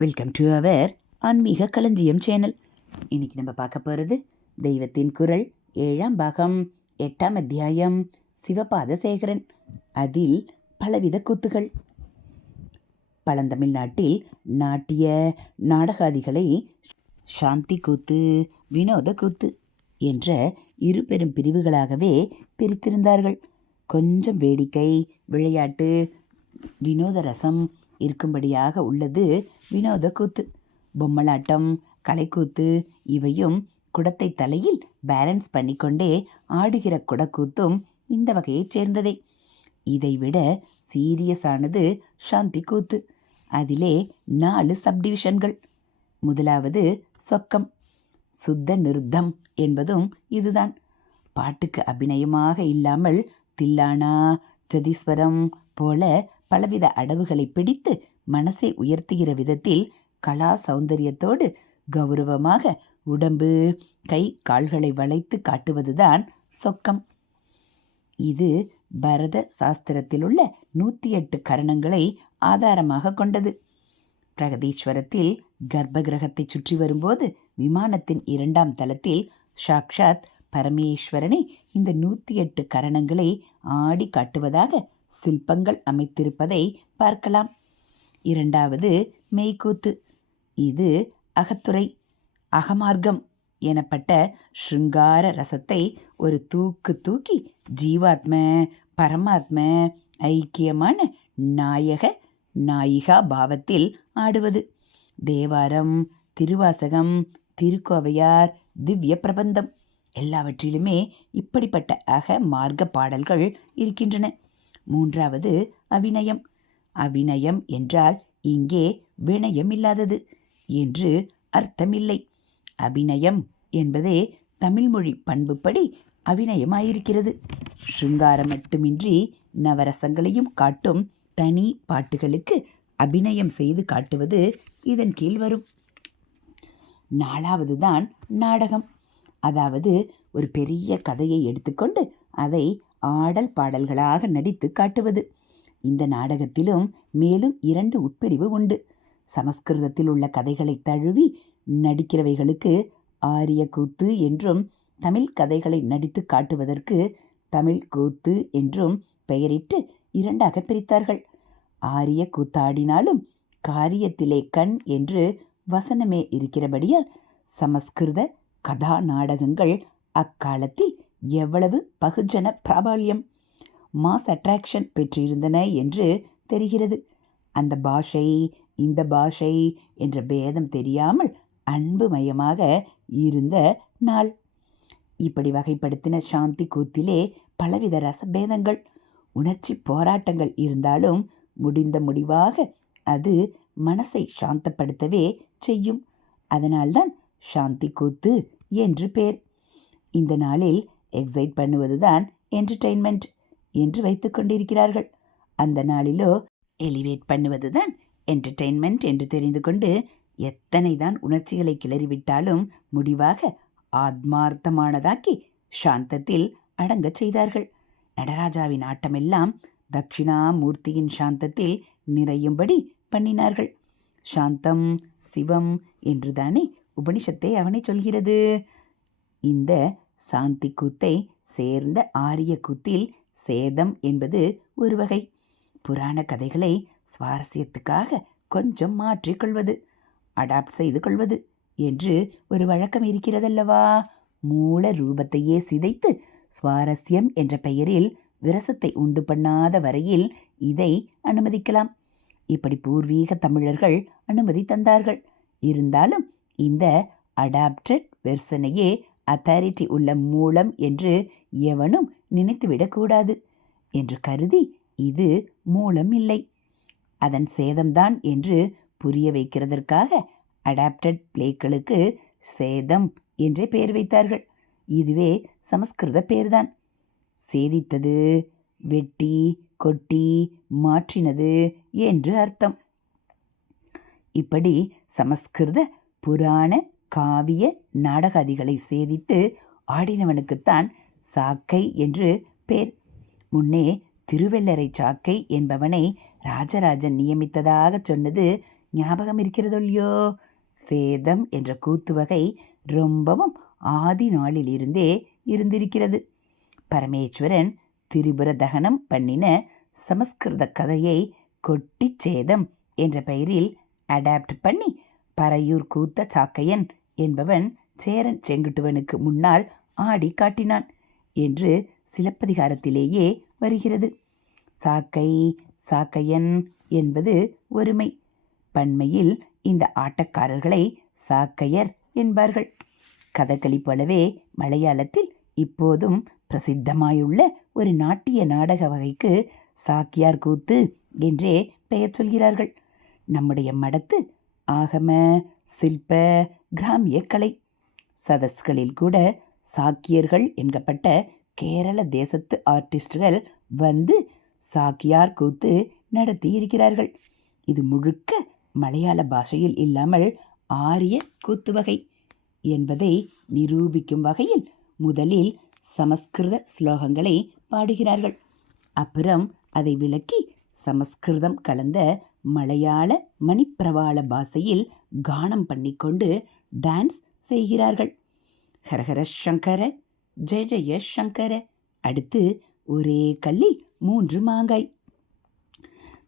Welcome to our ஆன்மீக களஞ்சியம் channel. இன்னைக்கு நம்ம பார்க்க போகிறது தெய்வத்தின் குரல் 7ஆம் பாகம் 8ஆம் அத்தியாயம் சிவபாத சேகரன். அதில் பலவித கூத்துகள். பழந்தமிழ்நாட்டில் நாட்டிய நாடகாதிகளை சாந்தி கூத்து, வினோத கூத்து என்ற இரு பெரும் பிரிவுகளாகவே பிரித்திருந்தார்கள். கொஞ்சம் வேடிக்கை, விளையாட்டு, வினோத ரசம் இருக்கும்படியாக உள்ளது வினோத கூத்து. பொம்மலாட்டம், கலைக்கூத்து இவையும் குடத்தை தலையில் பேலன்ஸ் பண்ணிக்கொண்டே ஆடுகிற குடக்கூத்தும் இந்த வகையைச் சேர்ந்ததே. இதைவிட சீரியஸானது சாந்தி கூத்து. அதிலே 4 சப்டிவிஷன்கள். முதலாவது சொக்கம். சுத்த நிருத்தம் என்பதும் இதுதான். பாட்டுக்கு அபிநயமாக இல்லாமல் தில்லானா, ஜதீஸ்வரம் போல பலவித அடவுகளை பிடித்து மனசை உயர்த்துகிற விதத்தில் கலா சௌந்தரியத்தோடு கௌரவமாக உடம்பு, கை, கால்களை வளைத்து காட்டுவதுதான் சொக்கம். இது பரத சாஸ்திரத்தில் உள்ள 108 கரணங்களை ஆதாரமாக கொண்டது. பிரகதீஸ்வரத்தில் கர்ப்ப கிரகத்தை சுற்றி வரும்போது விமானத்தின் 2ஆம் தளத்தில் சாக்ஷாத் பரமேஸ்வரனை இந்த 108 கரணங்களை ஆடி காட்டுவதாக சிற்பங்கள் அமைத்திருப்பதை பார்க்கலாம். 2வது மெய்க்கூத்து. இது அகத்துறை, அகமார்க்கம் எனப்பட்ட ஸ்ருங்கார ரசத்தை ஒரு தூக்கி ஜீவாத்ம பரமாத்ம ஐக்கியமான நாயக நாயிகா பாவத்தில் ஆடுவது. தேவாரம், திருவாசகம், திருக்கோவையார், திவ்ய பிரபந்தம் எல்லாவற்றிலுமே இப்படிப்பட்ட அக மார்க்க பாடல்கள் இருக்கின்றன. 3வது அபிநயம். அபிநயம் என்றால் இங்கே வினயம் இல்லாதது என்று அர்த்தமில்லை. அபிநயம் என்பதே தமிழ்மொழி பண்புப்படி அபிநயமாயிருக்கிறது. ஸ்ருங்காரம் மட்டுமின்றி நவரசங்களையும் காட்டும் தனி பாட்டுகளுக்கு அபிநயம் செய்து காட்டுவது இதன் கீழ் வரும். 4வது தான் நாடகம். அதாவது ஒரு பெரிய கதையை எடுத்துக்கொண்டு அதை ஆடல் பாடல்களாக நடித்து காட்டுவது. இந்த நாடகத்திலும் மேலும் 2 உட்பிரிவு உண்டு. சமஸ்கிருதத்தில் உள்ள கதைகளை தழுவி நடிக்கிறவைகளுக்கு ஆரிய கூத்து என்றும், தமிழ் கதைகளை நடித்து காட்டுவதற்கு தமிழ் கூத்து என்றும் பெயரிட்டு 2ஆக பிரித்தார்கள். ஆரிய கூத்தாடினாலும் காரியத்திலே கண் என்று வசனமே இருக்கிறபடியால் சமஸ்கிருத கதா நாடகங்கள் அக்காலத்தில் எவ்வளவு பகுஜன பிராபல்யம், மாஸ் அட்ராக்ஷன் பெற்றிருந்தன என்று தெரிகிறது. அந்த பாஷை இந்த பாஷை என்ற பேதம் தெரியாமல் அன்புமயமாக இருந்த நாள். இப்படி வகைப்படுத்தின சாந்தி கூத்திலே பலவித ரசபேதங்கள், உணர்ச்சி போராட்டங்கள் இருந்தாலும் முடிந்த முடிவாக அது மனசை சாந்தப்படுத்தவே செய்யும். அதனால்தான் சாந்தி கூத்து என்று பேர். இந்த நாளில் எக்ஸைட் பண்ணுவதுதான் என்டர்டெயின்மெண்ட் என்று வைத்து கொண்டிருக்கிறார்கள். அந்த நாளிலோ எலிவேட் பண்ணுவதுதான் என்டர்டெயின்மெண்ட் என்று தெரிந்து கொண்டு எத்தனை தான் உணர்ச்சிகளை கிளறிவிட்டாலும் முடிவாக ஆத்மார்த்தமானதாக்கி சாந்தத்தில் அடங்கச் செய்தார்கள். நடராஜாவின் ஆட்டமெல்லாம் தட்சிணாமூர்த்தியின் சாந்தத்தில் நிறையும்படி பண்ணினார்கள். சாந்தம் சிவம் என்றுதானே உபனிஷத்தை அவனை சொல்கிறது. இந்த சாந்தி கூத்தை சேர்ந்த ஆரிய கூத்தில் சேதம் என்பது ஒரு வகை. புராண கதைகளை சுவாரஸ்யத்துக்காக கொஞ்சம் மாற்றிக்கொள்வது, அடாப்ட் செய்து கொள்வது என்று ஒரு வழக்கம் இருக்கிறதல்லவா. மூல ரூபத்தையே சிதைத்து சுவாரஸ்யம் என்ற பெயரில் விரசத்தை உண்டு பண்ணாத வரையில் இதை அனுமதிக்கலாம். இப்படி பூர்வீக தமிழர்கள் அனுமதி தந்தார்கள். இருந்தாலும் இந்த அடாப்டட் வெர்சனையே அத்தாரிட்டி உள்ள மூலம் என்று எவனும் நினைத்துவிடக்கூடாது என்று கருதி இது மூலம் இல்லை, அதன் சேதம்தான் என்று புரிய வைக்கிறதற்காக அடாப்டட் பிளேக்களுக்கு சேதம் என்றே பெயர் வைத்தார்கள். இதுவே சமஸ்கிருத பேர்தான். சேதித்தது, வெட்டி, கொட்டி, மாற்றினது என்று அர்த்தம். இப்படி சமஸ்கிருத புராண காவிய நாடகாதிகளை சேதித்து ஆடினவனுக்குத்தான் சாக்கை என்று பேர். முன்னே திருவெள்ளரை சாக்கை என்பவனை ராஜராஜன் நியமித்ததாக சொன்னது ஞாபகம் இருக்கிறதோ இல்லையோ? சேதம் என்ற கூத்து வகை ரொம்பவும் ஆதி நாளிலிருந்தே இருந்திருக்கிறது. பரமேஸ்வரன் திரிபுர தகனம் பண்ணின சமஸ்கிருத கதையை கொட்டி சேதம் என்ற பெயரில் அடாப்ட் பண்ணி பறையூர் கூத்த சாக்கையன் என்பவன் சேரன் செங்குட்டுவனுக்கு முன்னால் ஆடி காட்டினான் என்று சிலப்பதிகாரத்திலேயே வருகிறது. சாக்கை சாக்கையன் என்பது ஒருமை. பன்மையில் இந்த ஆட்டக்காரர்களை சாக்கையர் என்பார்கள். கதகளி போலவே மலையாளத்தில் இப்போதும் பிரசித்தமாயுள்ள ஒரு நாட்டிய நாடக வகைக்கு சாக்கியார் கூத்து என்றே பெயர் சொல்கிறார்கள். நம்முடைய மடத்து ஆகம சில்ப கிராமிய கலை சதஸ்களில் கூட சாக்கியர்கள் என்கப்பட்ட கேரள தேசத்து ஆர்டிஸ்டுகள் வந்து சாக்கியார் கூத்து நடத்தி இருக்கிறார்கள். இது முழுக்க மலையாள பாஷையில் இல்லாமல் ஆரிய கூத்து வகை என்பதை நிரூபிக்கும் வகையில் முதலில் சமஸ்கிருத ஸ்லோகங்களை பாடுகிறார்கள். அப்புறம் அதை விளக்கி சமஸ்கிருதம் கலந்த மலையாள மணிப்பிரவாள பாஷையில் கானம் பண்ணிக்கொண்டு டான்ஸ் செய்கிறார்கள். ஹரஹர சங்கர ஜெய ஜெய சங்கர. அடுத்து ஒரே கல்லில் 3 மாங்காய்.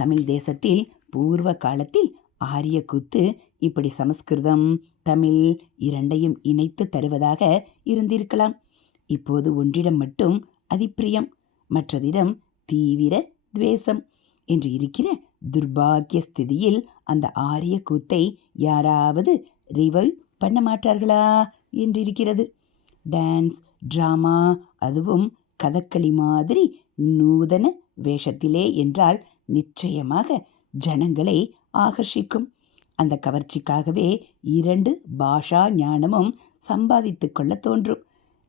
தமிழ் தேசத்தில் பூர்வ காலத்தில் ஆரிய கூத்து இப்படி சமஸ்கிருதம் தமிழ் இரண்டையும் இணைத்து தருவதாக இருந்திருக்கலாம். இப்போது ஒன்றிடம் மட்டும் அதிப்பிரியம், மற்றதிடம் தீவிர துவேஷம் என்று இருக்கிற துர்பாக்கிய ஸ்திதியில் அந்த ஆரிய கூத்தை யாராவது ரிவைவ் பண்ண மாட்டார்களா என்றிருக்கிறது. டான்ஸ் டிராமா, அதுவும் கதகளி மாதிரி நூதன வேஷத்திலே என்றால் நிச்சயமாக ஜனங்களை ஆகர்ஷிக்கும். அந்த கவர்ச்சிக்காகவே 2 பாஷா ஞானமும் சம்பாதித்து கொள்ள தோன்றும்.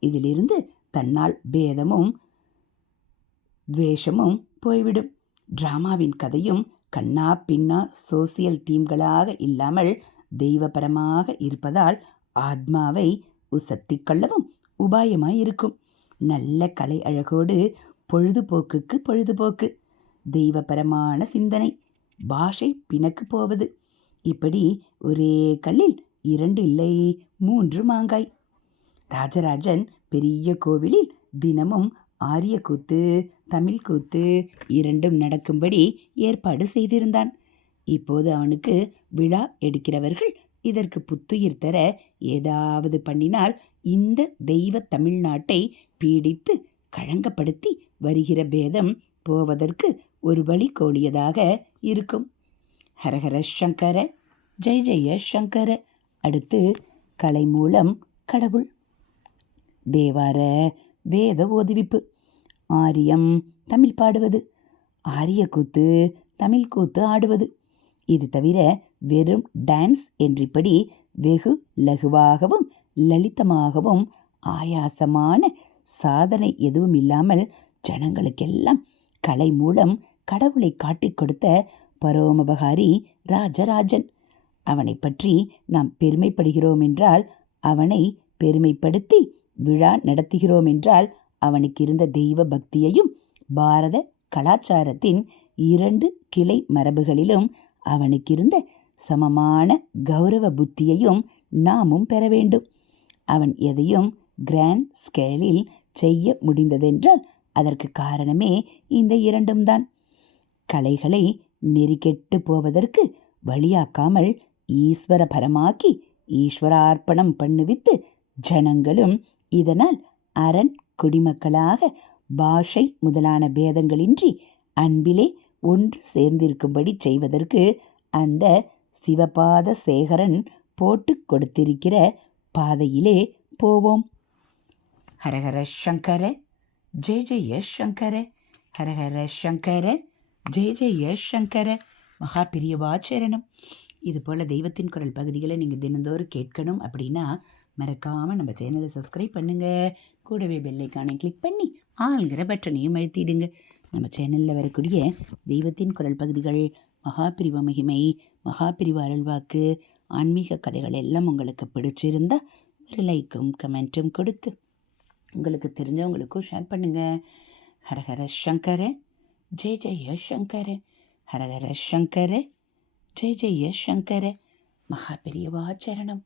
இதிலிருந்து தன்னால் பேதமும் துவேஷமும் போய்விடும். டிராமாவின் கதையும் கண்ணா பின்னா சோசியல் தீம்களாக இல்லாமல் தெய்வபரமாக இருப்பதால் ஆத்மாவை உசத்தி கொள்ளவும் உபாயமாயிருக்கும். நல்ல கலை அழகோடு பொழுதுபோக்குக்கு பொழுதுபோக்கு, தெய்வபரமான சிந்தனை, பாஷை பிணக்கு போவது, இப்படி ஒரே கல்லில் 2 இல்லை 3 மாங்காய். ராஜராஜன் பெரிய கோவிலில் தினமும் ஆரிய கூத்து தமிழ் கூத்து இரண்டும் நடக்கும்படி ஏற்பாடு செய்திருந்தான். இப்போது அவனுக்கு விழா எடுக்கிறவர்கள் இதற்கு புத்துயிர் தர ஏதாவது பண்ணினால் இந்த தெய்வ தமிழ்நாட்டை பீடித்து களங்கப்படுத்தி வருகிற பேதம் போவதற்கு ஒரு வழி கோலியதாக இருக்கும். ஹரஹர சங்கர ஜெய ஜெய சங்கர. அடுத்து கலை மூலம் கடவுள். தேவார வேத ஓதுவிப்பு. ஆரியம் தமிழ் பாடுவது, ஆரிய கூத்து தமிழ் கூத்து ஆடுவது. இது தவிர வெறும் டான்ஸ் என்றிப்படி வெகு லகுவாகவும் லலிதமாகவும் ஆயாசமான சாதனை எதுவும் இல்லாமல் ஜனங்களுக்கெல்லாம் கலை மூலம் கடவுளை காட்டிக் கொடுத்த பரோமபகாரி ராஜராஜன். அவனை பற்றி நாம் பெருமைப்படுகிறோம் என்றால், அவனை பெருமைப்படுத்தி விழா நடத்துகிறோம் என்றால், அவனுக்கு இருந்த தெய்வ பக்தியையும் பாரத கலாச்சாரத்தின் 2 கிளை மரபுகளிலும் அவனுக்கிருந்த சமமான கௌரவ புத்தியையும் நாமும் பெற வேண்டும். அவன் எதையும் கிராண்ட் ஸ்கேலில் செய்ய முடிந்ததென்றால் அதற்கு காரணமே இந்த 2ம் தான். கலைகளை நெறிக்கெட்டு போவதற்கு வழியாக்காமல் ஈஸ்வரபரமாக்கி ஈஸ்வரார்ப்பணம் பண்ணுவித்து ஜனங்களும் இதனால் அரண் குடிமக்களாக பாஷை முதலான பேதங்களின்றி அன்பிலே ஒன்று சேர்ந்திருக்கும்படி செய்வதற்கு அந்த சிவபாத சேகரன் போட்டு கொடுத்திருக்கிற பாதையிலே போவோம். ஹரஹர சங்கர ஜெய ஜெய சங்கர. ஹரஹர சங்கர ஜெய ஜெய சங்கர. மகா பிரியவாச்சரணம். இதுபோல் தெய்வத்தின் குரல் பகுதிகளை நீங்கள் தினந்தோறும் கேட்கணும் அப்படின்னா மறக்காமல் நம்ம சேனலை சப்ஸ்கிரைப் பண்ணுங்கள். கூடவே பெல்லைக்கானை கிளிக் பண்ணி ஆளுங்கிற பட்டனையும் அழுத்திடுங்க. நம்ம சேனலில் வரக்கூடிய தெய்வத்தின் குரல் பகுதிகள், மகாபிரிவ மகிமை, மகாபிரிவ அருள்வாக்கு, ஆன்மீக கதைகள் எல்லாம் உங்களுக்கு பிடிச்சிருந்தா ஒரு லைக்கும் கமெண்ட்டும் கொடுத்து உங்களுக்கு தெரிஞ்சவங்களுக்கும் ஷேர் பண்ணுங்கள். ஹரஹர சங்கர ஜெய ஜெய சங்கர. ஹரஹர சங்கர ஜெய ஜெய சங்கர. மகா பெரியவா சரணம்.